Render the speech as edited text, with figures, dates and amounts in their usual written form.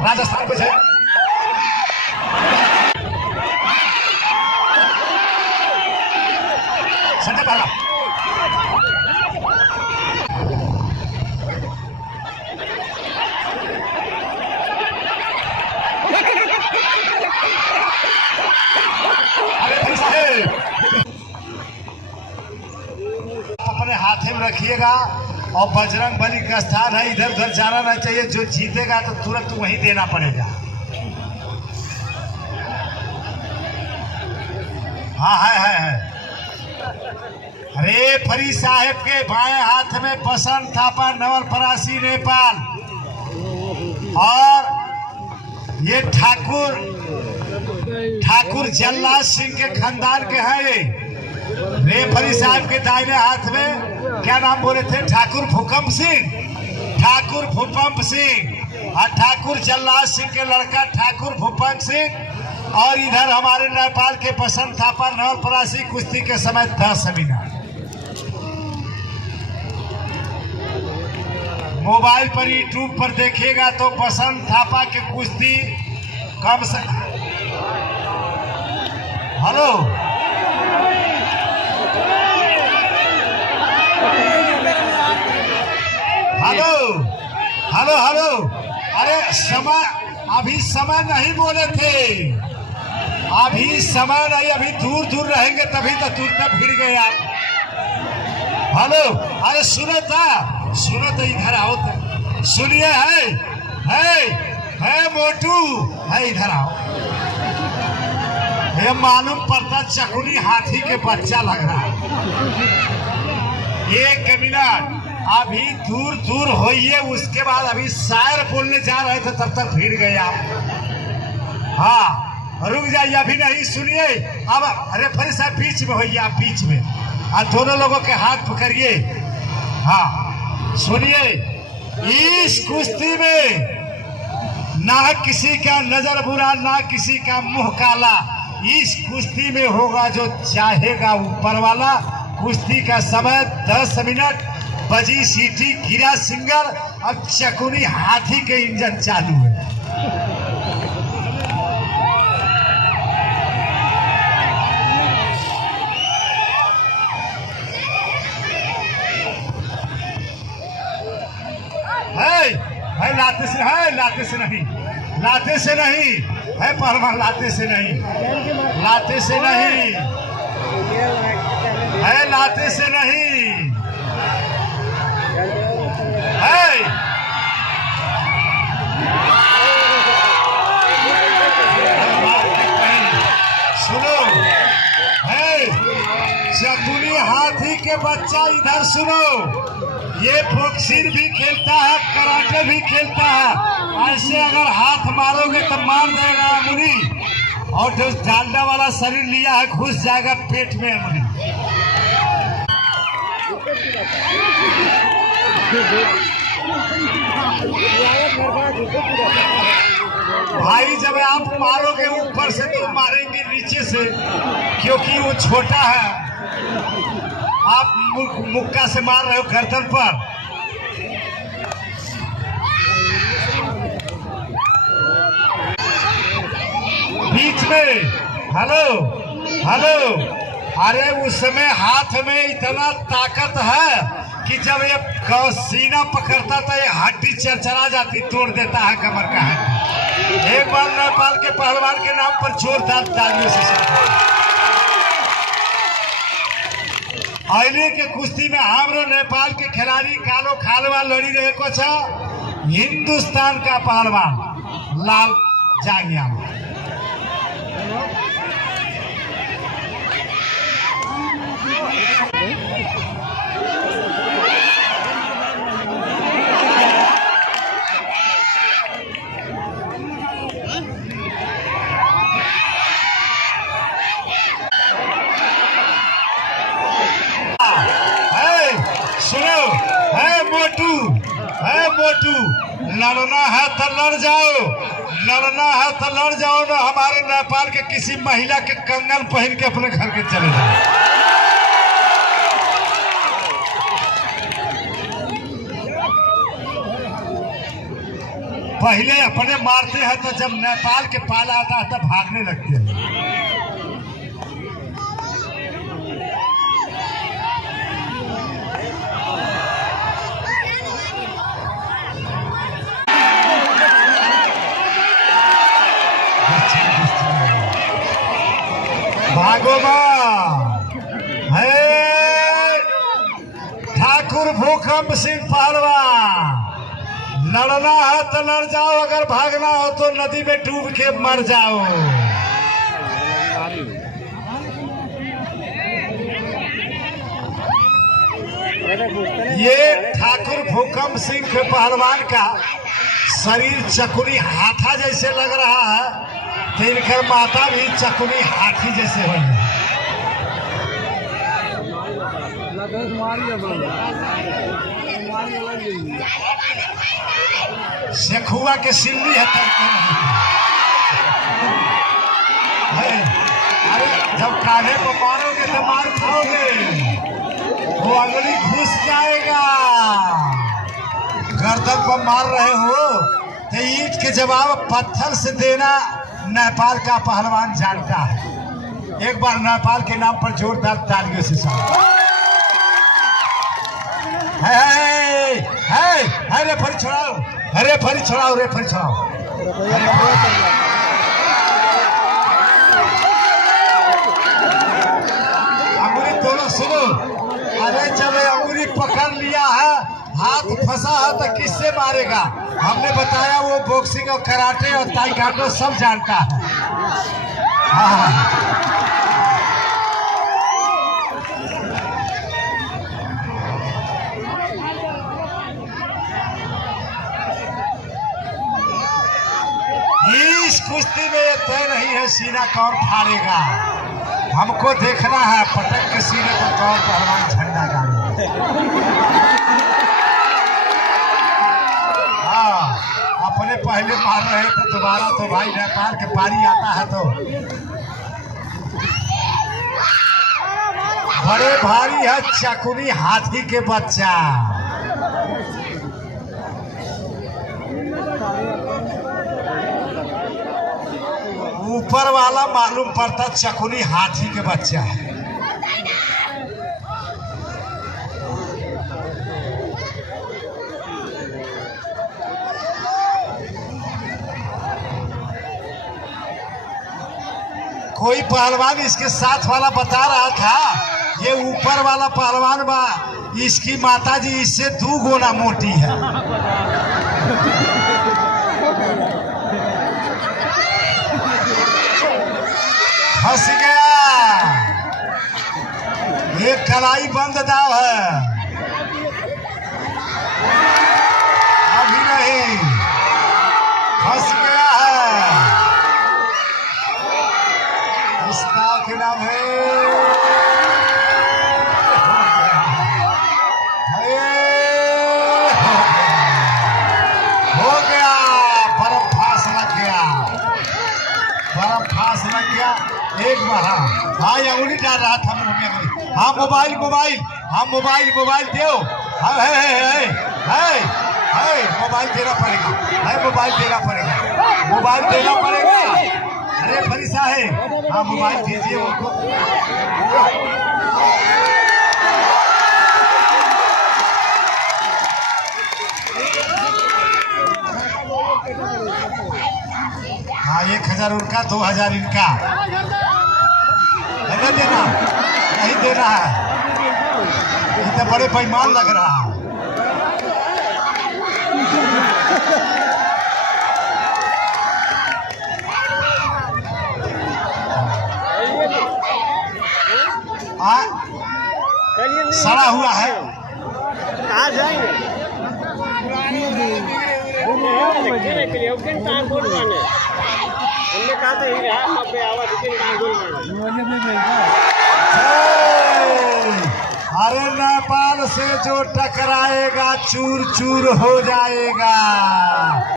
राजस्थान को है। संजय पाला अपने हाथे में रखिएगा और बजरंग बली का स्थान है, इधर उधर जाना नहीं चाहिए। जो जीतेगा तो तुरंत वहीं देना पड़ेगा। हाँ है। अरे फरी साहेब के बाएं हाथ में बसंत थापा नवलपरासी नेपाल, और ये ठाकुर जल्लाद सिंह के खानदान के हैं। रेफरी साहब के दाहिने हाथ में क्या नाम बोले थे? ठाकुर भूकंप सिंह और ठाकुर जल्लाद सिंह के लड़का ठाकुर भूपंप सिंह। और इधर हमारे नेपाल के बसंत थापा नवलपरासी कुश्ती के समय 10 मिनट। मोबाइल पर यूट्यूब पर देखिएगा तो बसंत थापा के कुश्ती कम से हेलो अरे अभी समय नहीं बोले थे, अभी समय नहीं, अभी दूर रहेंगे तभी तो तुरंत भिड़ गए आप। हेलो अरे सुनो तो इधर आओ तो सुनिए। है मोटू है, इधर आओ। ये मालूम पड़ता चकुनी हाथी के बच्चा लग रहा है। 1 मिनट अभी दूर होइए, उसके बाद अभी शायर बोलने जा रहे थे तब तक भिड़ गए आप। हाँ रुक जाइए, अभी नहीं, सुनिए अब। अरे फिर साहब बीच में होइए, आप बीच में, और दोनों लोगों के हाथ पकड़िए। हाँ सुनिए, इस कुश्ती में ना किसी का नजर बुरा ना किसी का मुंह काला। इस कुश्ती में होगा जो चाहेगा ऊपर वाला। कुश्ती का समय 10 मिनट। बजी सीटी, गिरा सिंगर, अब चकुनी हाथी के इंजन चालू है। लाते से नहीं है पहलवान, लाते से नहीं है, लाते से नहीं है। सुनो चकुनी हाथी के बच्चा, इधर सुनो। ये बॉक्सिंग भी खेलता है, कराटे भी खेलता है। ऐसे अगर हाथ मारोगे तो मार देगा मुनी, और जो डांडा वाला शरीर लिया है घुस जाएगा पेट में मुनी। भाई जब आप मारोगे ऊपर से तो मारेंगे नीचे से, क्योंकि वो छोटा है। आप मुक्का से मार रहे हो गर्दन पर। बीच में हेलो अरे उस समय हाथ में इतना ताकत है कि जब ये सीना पकड़ता था ये हड्डी चरचरा जाती, तोड़ देता है कमर का हड्डी। एक बार नेपाल के पहलवान के नाम पर जोरदार तालियों से अहिले के कुश्ती में हमरो नेपाल के खिलाड़ी कालो खालवा लड़ी रहे को हिंदुस्तान का पहलवान लाल जांगिया। मोटू लड़ना है तो लड़ जाओ, ना हमारे नेपाल के किसी महिला के कंगन पहन के अपने घर के चले जाओ। पहले अपने मारते हैं तो जब नेपाल के पाला आता है तब भागने लगते हैं। भागो है ठाकुर भूकंप सिंह पहलवान। लड़ना है तो लड़ जाओ, अगर भागना हो तो नदी में डूब के मर जाओ। ये ठाकुर भूकंप सिंह पहलवान का शरीर चकुनी हाथा जैसे लग रहा है, तो इनकर माता भी चकुनी हाथी जैसे हो गई। शेखुआ के सिल्ली है। अरे जब कान्हे को मारोगे तो मार खाओगे, वो अंगुली घुस जाएगा। गर्दन पर मार रहे हो तो ईंट के जवाब पत्थर से देना नेपाल का पहलवान जानता है। एक बार नेपाल के नाम पर जोरदार तालियों से रेफरी छोड़ाओ, रेफरी छोड़ाओ, रेफरी छोड़ाओ। अंगुली दोनों सुनो। अरे जब अंगुली पकड़ लिया है, हाथ फंसा है तो किससे मारेगा? हमने बताया वो बॉक्सिंग और कराटे और ताइक्वांडो सब जानता है। हाँ इस कुश्ती में ये तय नहीं है सीना कौन फाड़ेगा। हमको देखना है पटक के सीने पर कौन पहलवान झंडा गाड़ेगा। अपने पहले मार रहे थे, दोबारा तो भाई नेपाल के पारी आता है तो बड़े भारी है चकुनी हाथी के बच्चा। ऊपर वाला मालूम पड़ता चकुनी हाथी के बच्चा है। कोई पहलवान इसके साथ वाला बता रहा था ये ऊपर वाला पहलवान बा, इसकी माताजी इससे 2 गुना मोटी है। फंस गया। एक कलाई बंद दाव है, अभी नहीं, फंस गया है। इस दाव के नाम है हो गया। बर्फ फांस लग गया, बर्फ फांस लग गया। एक बार हाँ अंगुली डाल रहा था मुंह में। हाँ मोबाइल मोबाइल, हाँ मोबाइल मोबाइल दो। मोबाइल देना पड़ेगा, है मोबाइल देना पड़ेगा, मोबाइल देना पड़ेगा। अरे फरीसा है, हाँ मोबाइल दीजिए उनको। हाँ 1000 उनका, 2000 इनका। नहीं देना, नहीं देना है, ये तो बड़े बेईमान लग रहा है। सड़ा हुआ है। कहाँ जाएंगे? हमने कहा था ही रहा वहाँ पे आवा, लेकिन अरे नेपाल से जो टकराएगा चूर चूर हो जाएगा।